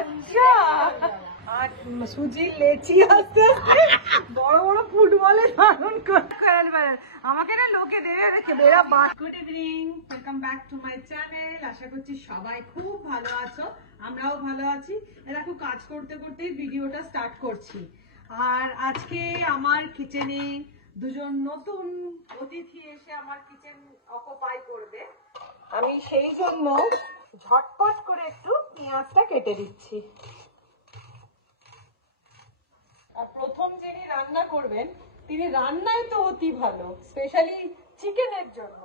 আচ্ছা, সুজি লেচি আস্তে আস্তে বড় বড় ফুটবলে ধারণ করে আমাকে না লোকে দেবে রেখে বেরা। Good evening, welcome back to my channel. আশা করছি সবাই খুব ভালো আছো, আমরাও ভালো আছি। দেখো কাজ করতে করতেই ভিডিওটা স্টার্ট করছি। আর আজকে আমার কিচেনে দুজন নতুন অতিথি এসে আমার কিচেন অকুপাই করবে। আমি সেই জন্য ঝটপট করে একটু পেঁয়াজটা কেটে দিচ্ছি। আর প্রথম যিনি রান্না করবেন তিনি রান্নায় তো অতি ভালো, স্পেশালি চিকেনের জন্য,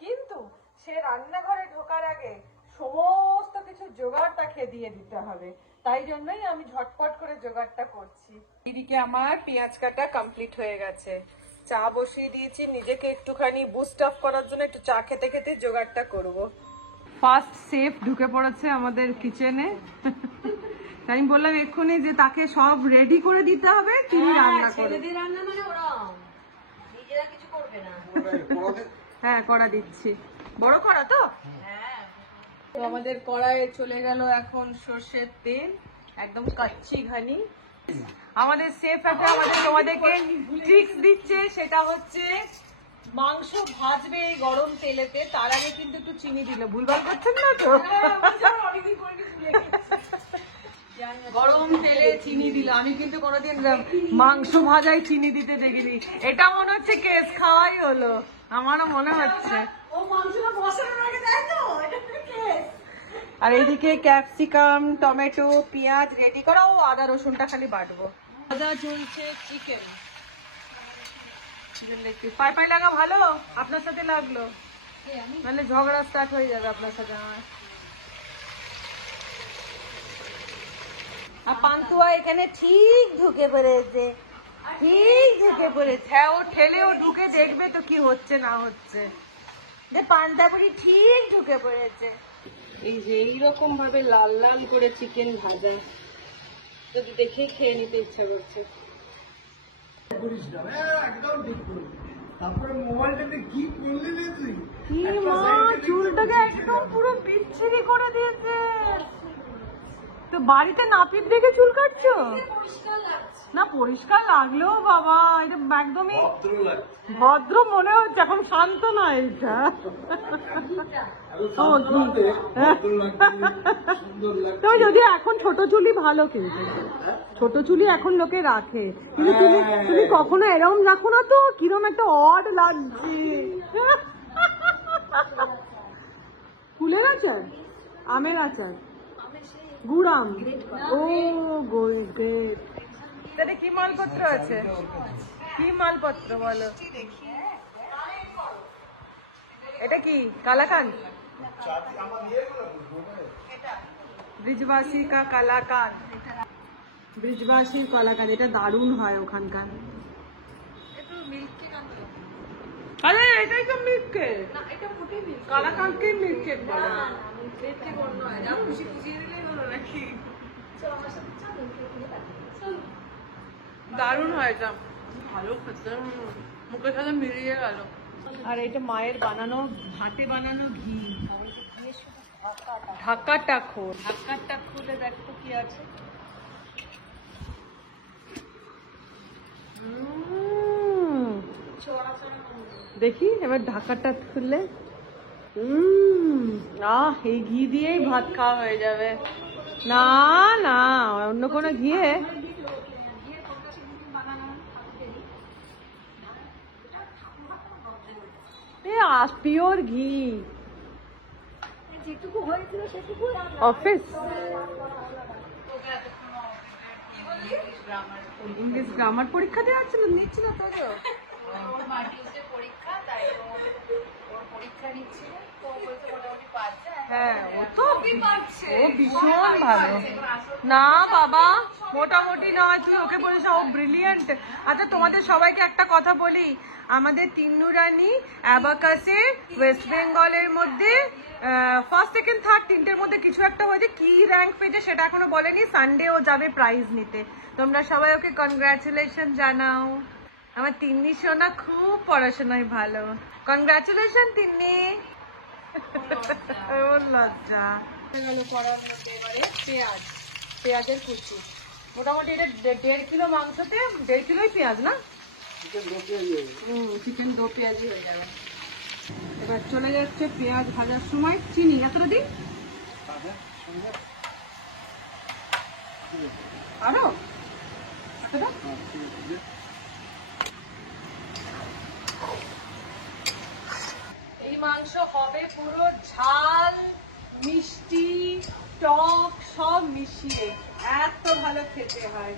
কিন্তু সে রান্নাঘরে ঢোকার আগে সমস্ত কিছু জোগাড় তাকে দিয়ে দিতে হবে। তাই জন্যই আমি ঝটপট করে জোগাড়টা করছি। এদিকে আমার পেঁয়াজ কাটা কমপ্লিট হয়ে গেছে, চা বসিয়ে দিয়েছি, নিজেকে একটুখানি বুস্ট আপ করার জন্য একটু চা খেতে খেতে জোগাড়টা করব। ফার্স্ট শেফ ঢুকে পড়েছে আমাদের কিচেনে। আমি বললাম এক্ষুনি যে তাকে সব রেডি করে দিতে হবে, তিনি রান্না করবে। হ্যাঁ, কড়া দিচ্ছি, বড় কড়া তো। তো আমাদের কড়াইয়ে চলে গেল এখন সর্ষের তেল, একদম কাচ্চি ঘানি। আমাদের শেফ একটা তোমাদেরকে ট্রিক্স দিচ্ছে, সেটা হচ্ছে মাংস ভাজবে এই গরম তেলেতে, তার আগে কিন্তু একটু চিনি দিলে। ভুলভাল করছেন না তো? গরম তেলে চিনি দিল, আমি কিন্তু কোনোদিন মাংস ভাজায় চিনি দিতে দেখিনি। এটা মনে হচ্ছে কেস খাওয়াই হলো, আমারও মনে হচ্ছে। আর এইদিকে ক্যাপসিকাম, টমেটো, পেঁয়াজ রেডি করা, ও আদা রসুনটা খালি বাটবো। আদা চলছে চিকেন। পাই পাই লাগা ভালো, আপনার সাথে লাগলো, মানে ঝগড়া স্টার্ট হয়ে যাবে আপনার সাথে আমার। আর পান্তুয়া এখানে ঠিক ঢুকে পড়েছে, ঠিক ঢুকে পড়েছে। হ্যাঁ, ও ঠেলেও ঢুকে দেখবে তো কি হচ্ছে না হচ্ছে। যে পান্তাপুরি ঠিক ঢুকে পড়েছে। এই যে এইরকম ভাবে লাল লাল করে চিকেন ভাজা, যদি দেখে খেয়ে নিতে ইচ্ছা করছে। তারপরে মোবাইলটাতে কি করলি রে তুই? কি মা, চুলটাকে একদম পুরো বিচ্ছিরি করে দিয়েছে। তো বাড়িতে নাপিত দেখে চুল কাটছো? না, পরিষ্কার লাগলেও বাবা এটা একদমই ভদ্র মনে হচ্ছে, এখন শান্ত না এটা। তো যদি এখন ছোট চুলি ভালো, কিন্তু ছোট চুলি এখন লোকে রাখে, কিন্তু তুমি কখনো এরকম রাখো না তো, কিরম একটা অড লাগছে। ফুলের আচার, আমের আচার, গুড়াম। ও গ্রেট। তাহলে কি মালপত্র আছে? কি মালপত্র বলো? এটা কি কালাকান্দ? ব্রিজবাসী কা কালাকান্দ, ব্রিজবাসীর কালাকান্দ, এটা দারুণ হয় ওখানকার। আরে এটাই তো মিল্ক কেক, কালাকান্দকে মিল্ক কেক বলে। দারুণ হয় এটা, ভালো খেতে, মুখের সাথে মিলিয়ে গেল। আর এটা মায়ের বানানো, হাতে বানানো ঘি। ঢাকাটা খোল, ঢাকাটা খুলে দেখো কি আছে। দেখি এবার ঢাকাটা খুললে, এই ঘি দিয়েই ভাত খাওয়া হয়ে যাবে। না না, অন্য কোনো ঘিয়ে। পিওর ঘি, অফিস ইংলিশ গ্রামার পরীক্ষা দেওয়া হচ্ছিল, নিচ্ছিল তো। হ্যাঁ, ও তো ও ভীষণ ভালো। না বাবা, মোটামুটি নয়, তুই ওকে বলিস ও ব্রিলিয়েন্ট। আচ্ছা, তোমাদের সবাইকে একটা কথা বলি, আমাদের তিন্নু রানী অ্যাবাকাসে ওয়েস্ট বেঙ্গলের মধ্যে ফার্স্ট সেকেন্ড থার্ড তিনটের মধ্যে কিছু একটা হয়েছে, কি র্যাঙ্ক পেয়েছে সেটা এখনো বলেনি। সানডে ও যাবে প্রাইজ নিতে, তোমরা সবাই ওকে কনগ্রাচুলেশন জানাও। আমার তিন্নি সোনা খুব পড়াশোনায় ভালো, কনগ্রাচুলেশন তিন্নি। ওর লজ্জা গেল করার মধ্যে। এবারে পেঁয়াজের কুচি, মোটামুটি এটা 1.5 কিলো মাংসতে 1.5 কিলোই পেঁয়াজ না? চিকেন দো পেঁয়াজি হয়ে যাবে। এবার চলে যাচ্ছে পেঁয়াজ ভাজার সময় চিনি। এতটা দিন আরো এতটা? এই মাংস হবে পুরো ঝাল মিষ্টি টক সব মিশিয়ে, এত ভালো খেতে হয়।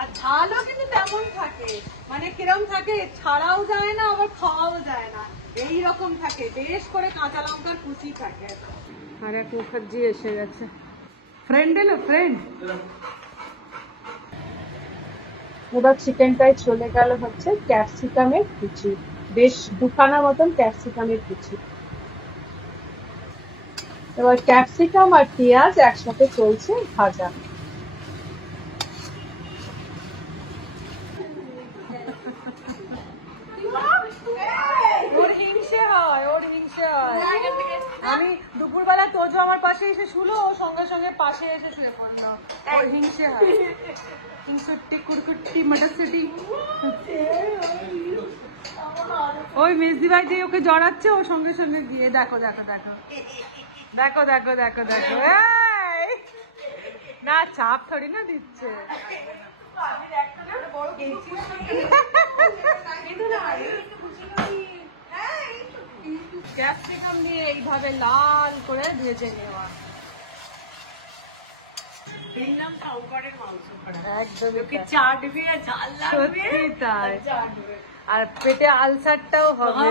আর ঝালও কিন্তু তেমন থাকে, মানে কিরম থাকে, ছাড়াও যায় না আবার খাওয়াও যায় না, এই রকম থাকে। বেশ করে কাঁচা লঙ্কার কুচি থাকে। আর এক মুখার্জি এসে গেছে, ফ্রেন্ড এলো, ফ্রেন্ড। এবার চিকেনটাই চলে গেল হচ্ছে ক্যাপসিকামের কুচি, বেশ 2খানা মতন ক্যাপসিকামের কুচি। এবার ক্যাপসিকাম আর পেঁয়াজ একসাথে চলছে ভাজা। ওর হিংসে হয়, ওর হিংসে হয়। আমি দুপুরবেলা তোজো আমার পাশে এসে শুলো, ও সঙ্গে সঙ্গে পাশে এসে শুয়ে পড়লো। ওর হিংসে হয়। হিংসুটি কুরকুটি মটরশুটি। ওই মেজদি ভাই যে ওকে জড়াচ্ছে, ও সঙ্গে সঙ্গে গিয়ে দেখো দেখো দেখো দেখো দেখো দেখো দেখো। এই না, চাপ থরি না দিচ্ছে। ক্যাপসিকাম দিয়ে এইভাবে লাল করে ভেজে নেওয়া, আর পেটে আলসারটাও হবে।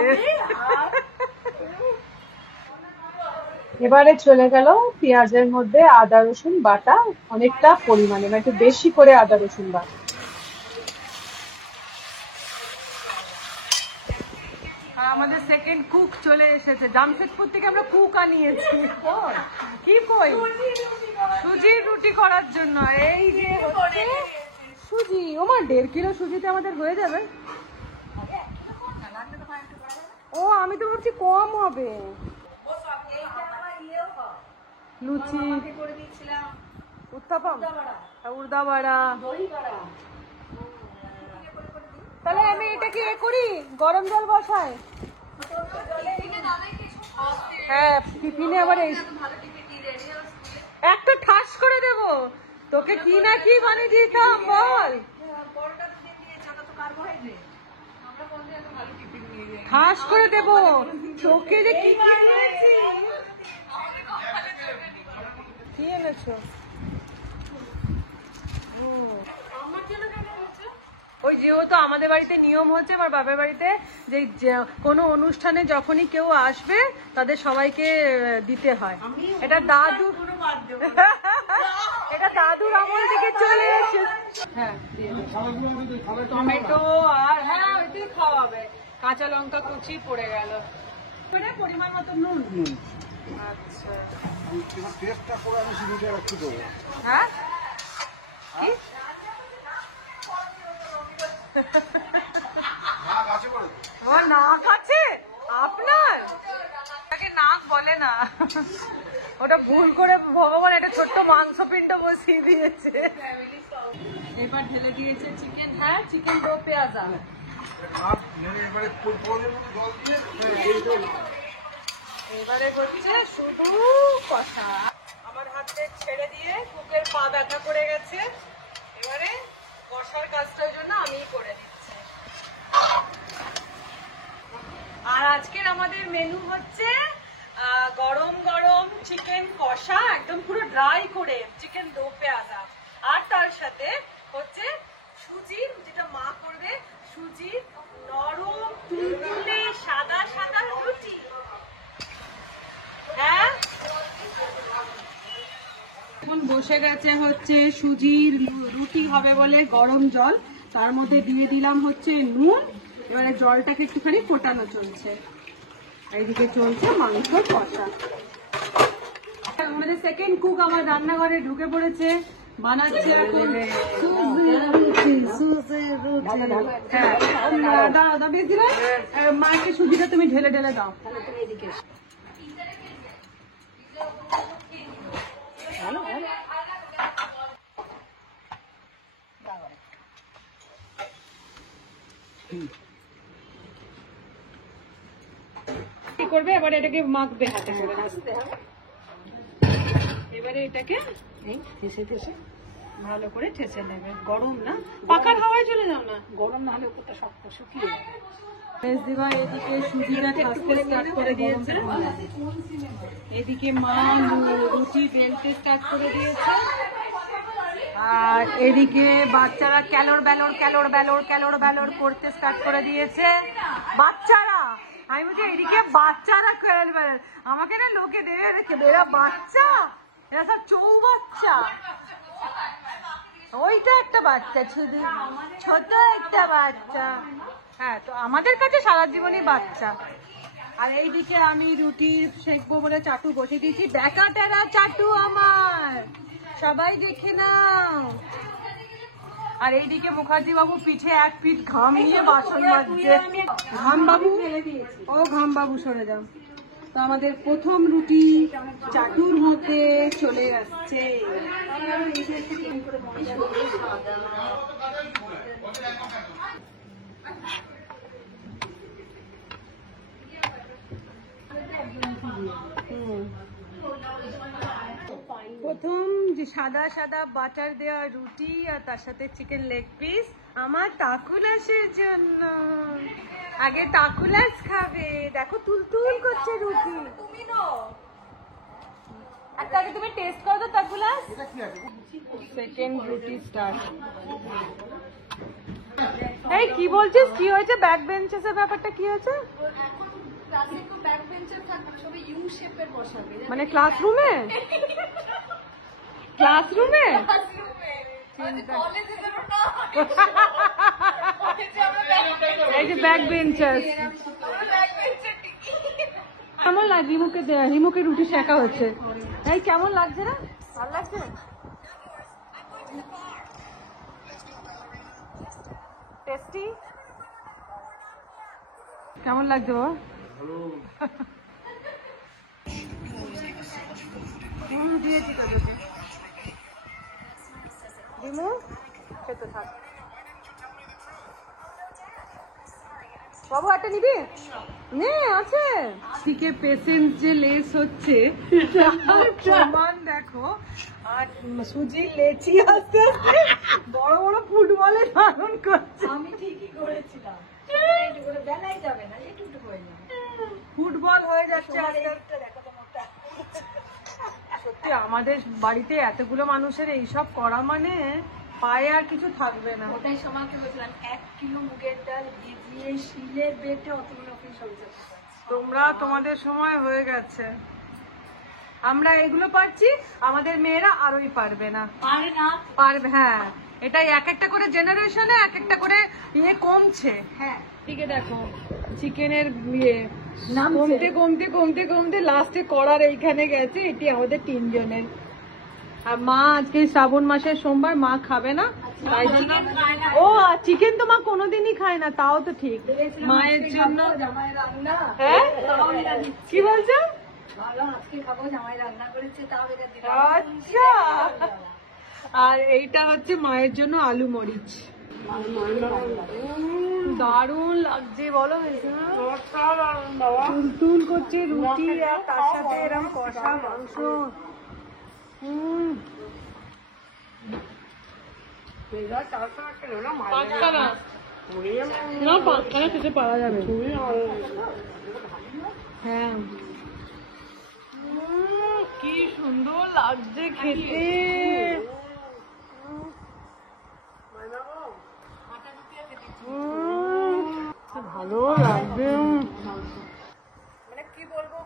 এবারে চলে গেল পেঁয়াজের মধ্যে আদা রসুন বাটা, অনেকটা পরিমাণে, মানে একটু বেশি করে আদা রসুন বাটা। আমাদের সেকেন্ড কুক চলে এসেছে। জামশেদপুর থেকে আমরা কুক আনিয়েছি। কি কই? সুজির রুটি করার জন্য। এই যে হচ্ছে সুজি। ওমা 1.5 কিলো সুজিতে আমাদের হয়ে যাবে? ও আমি তো ভাবছি কম হবে। লুচি, উত্তাপাম, উর্দাবাড়া। তাহলে আমি এটাকে করি, গরম জল বসাই। হ্যাঁ, টিফিনে আবার একটা ঠাস করে দেব। তোকে কি না কি বানিয়ে দিতাম বল। ঠাস করে দেব তোকে, যে কি কি এনেছো? ওই যেহেতু আমাদের বাড়িতে নিয়ম হচ্ছে, আমার বাবার বাড়িতে, যে কোনো অনুষ্ঠানে যখনই কেউ আসবে তাদের সবাইকে দিতে হয়। এটা দাদু, এটা দাদুর আমল থেকে চলে এসেছে। হ্যাঁ, টমেটো আর হ্যাঁ ওইটাই খাওয়াবে। কাঁচা লঙ্কা কুচি পড়ে গেল, পরিমাণ মতো নুন। আচ্ছা, হ্যাঁ নাক আছে আপনার? তাকে নাক বলে না, ওটা ভুল করে ভগবান একটা ছোট্ট মাংসপিণ্ড বসিয়ে দিয়েছে। এবার ঢেলে দিয়েছে চিকেন। হ্যাঁ, চিকেন দো পেঁয়াজা। এবারে হচ্ছে শুধু কষা। আমার হাতে ছেড়ে দিয়ে কুকের পা ব্যথা করে গেছে, এবারে কষার কাজটার জন্য আমিই করে দিচ্ছি। আর আজকের আমাদের মেনু হচ্ছে গরম গরম চিকেন কষা, একদম পুরো ড্রাই করে চিকেন দো পেঁয়াজা। আর তার সাথে হচ্ছে সুজির, যেটা মা করবে, সুজির নরম তুলতুলে সাদা সাদা রুটি। হ্যাঁ, এখন বসে গেছে হচ্ছে সুজির রুটি হবে বলে গরম জল, তার মধ্যে দিয়ে দিলাম হচ্ছে নুন। এবারে জলটাকে একটুখানি ফোটানো চলছে, এইদিকে চলছে মাংস কষা। আমাদের সেকেন্ড কুক আমার রান্নাঘরে ঢুকে পড়েছে, বানাচ্ছে এখন মাকে সুজিটা তুমি ঢেলে ঢেলে দাও। ভালো ভালো। কি করবে এবার? এটাকে মাখবে হাতে করে, এবারে এটাকে এই ঠেসে ঠেসে ভালো করে ঠেসে নেবে। গরম না, পাখার হাওয়ায় চলে যাও না, গরম না হলে উপরটা শক্ত শুকিয়ে যাবে। দিবা এদিকে সুজিটা ভাজতে স্টার্ট করে দিয়েছে, এদিকে মা রুটি বেলতে স্টার্ট করে দিয়েছে, আর এদিকে বাচ্চারা ক্যালোর ব্যালোর ক্যালোর ব্যালোর ক্যালোর ব্যালোর করতে স্টার্ট করে দিয়েছে। বাচ্চারা, আমি বলছি এদিকে বাচ্চারা ক্যালোর ব্যালোর, আমাকে না লোকে দেবে রেখে এরা বাচ্চা, এরা সব চৌবাচ্চা। ওইটা একটা বাচ্চা, শুধু ছোট একটা বাচ্চা। হ্যাঁ, তো আমাদের কাছে সারা জীবনই বাচ্চা। আর এইদিকে আমি রুটি সেঁকবো বলে চাটু বসে দিয়েছি, বেকাটেরা চাটু আমার, সবাই দেখে নাও। আর এইদিকে মুখার্জি বাবু পিঠে এক পিঠ ঘাম নিয়ে বাসন মাজছে। ঘাম বাবু, ও ঘাম বাবু সরে যাও। তো আমাদের প্রথম রুটি চাটুর মধ্যে চলে আসছে। প্রথম যে সাদা সাদা বাটার দেওয়া রুটি আর তার সাথে চিকেন লেগ পিস আমার তাকুলাসের জন্য। আগে তাকুলাস খাবে, দেখো তুলতুল করছে রুটি। একটা আগে তুমি টেস্ট করো তো তাকুলাস। সেকেন্ড রুটি স্টার্ট। এই কি বলছিস, কি হয়েছে? ব্যাক বেঞ্চেসের ব্যাপারটা কি হয়েছে? মানে ক্লাসরুমে, ক্লাসরুমে এই যে ব্যাক বেঞ্চার। কেমন লাগে রিমুকে? রিমুকে রুটি শেখা হচ্ছে। এই কেমন লাগছে না? ভালো লাগছে? টেস্টি? কেমন লাগছে বাবা? দিয়েছি তো রুটি। রিমু খেতে থাক। বাবু একটা নিবি? নে আছে। দিকে পেশেন্ট যে লেস হচ্ছে প্রমাণ দেখো। আর সুজির লেচি আস্তে আস্তে বড় বড় ফুটবলে ধারণ করছে। আমি ঠিকই করেছিলাম, বেলায় যাবে না, একটু হয়ে যাবে, ফুটবল হয়ে যাচ্ছে আস্তে আস্তে। দেখো তো মোটা। সত্যি আমাদের বাড়িতে এতগুলো মানুষের এইসব করা মানে পায়ে আর কিছু থাকবে না। ওটাই সমাজকে বলছিলাম, 1 কিলো মুগের ডাল ভিজিয়ে শিলে বেটে অতগুলো অফিস হয়েছে। তোমরা তোমাদের সময় হয়ে গেছে, আমরা এগুলো পারছি, আমাদের মেয়েরা আরোই পারবে না। পারে না, পারবে। হ্যাঁ, এটাই এক একটা করে জেনারেশনে এক একটা করে ইয়ে কমছে। হ্যাঁ, ঠিক আছে। দেখো চিকেনের ইয়ে কমতে কমতে কমতে কমতে লাস্টে করার এইখানে গেছে। এটি আমাদের 3 জনের। আর মা আজকে শ্রাবণ মাসের সোমবার, মা খাবে না, তাই জন্য। ও চিকেন তো মা কোনোদিনই খায় না, তাও তো ঠিক। মায়ের জন্য। হ্যাঁ, কি বলছো? আচ্ছা। আর এইটা হচ্ছে মায়ের জন্য আলু মরিচ। দারুণ লাগছে বলো, তুল করছে রুটি আর তার সাথে এরকম কষা মাংস। না পাঁচখানা খেতে পারা যাবে। হ্যাঁ, কি সুন্দর লাগছে খেতে। ভালো লাগবে, মানে কি বলবো,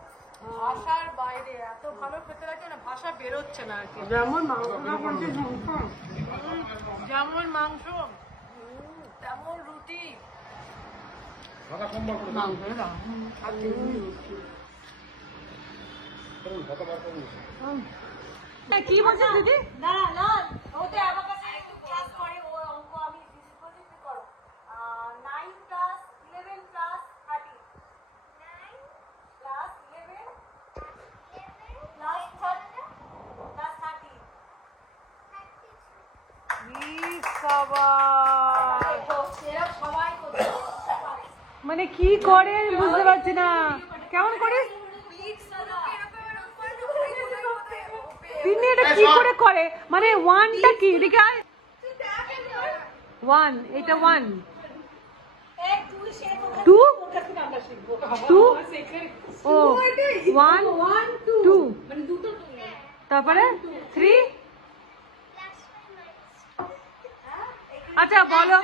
ভাষার বাইরে। এত ভালো খেতে লাগছে না, ভাষা বেরোচ্ছে না আর কি। যেমন যেমন মাংস তেমন রুটি। কি বলছেন দিদি? না না, ওতে আমার কাছে একটু ক্লাস করে, ও অঙ্ক আমি ডিসপোজিট করো। 9 + 11 + 13, 9 + 11 + বাবা, মানে কি করে বুঝতে পারছি না। কেমন করে তিনি এটা কি করে করে, মানে ওয়ানটা কি এদিকে আয়, ওয়ান, এটা ওয়ান, টু টু, ও ওয়ান টু, তারপরে থ্রি। আচ্ছা বলো,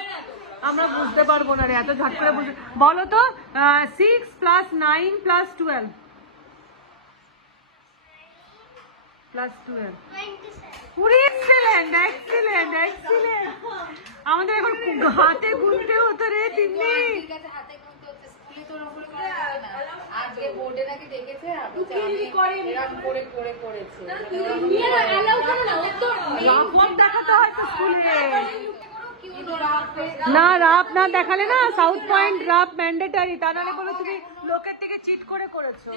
আমরা বুঝতে পারবো না রে, এত ঝট করে বুঝতে। বলো তো 6 + 9 + 12 + 12। Excellent excellent excellent. আমাদের এখন হাতে গুনতে হতো রে তিন্নি। আজকে বোর্ডে নাকি ডেকেছে, এরকম করে করে করেছে। রাফ দেখাতে হয় তো স্কুলে। না রাফ না দেখালে না, সাউথ পয়েন্ট রাফ ম্যান্ডেটারি, তা নাহলে বলো তুমি লোকের থেকে চিট করে করেছো।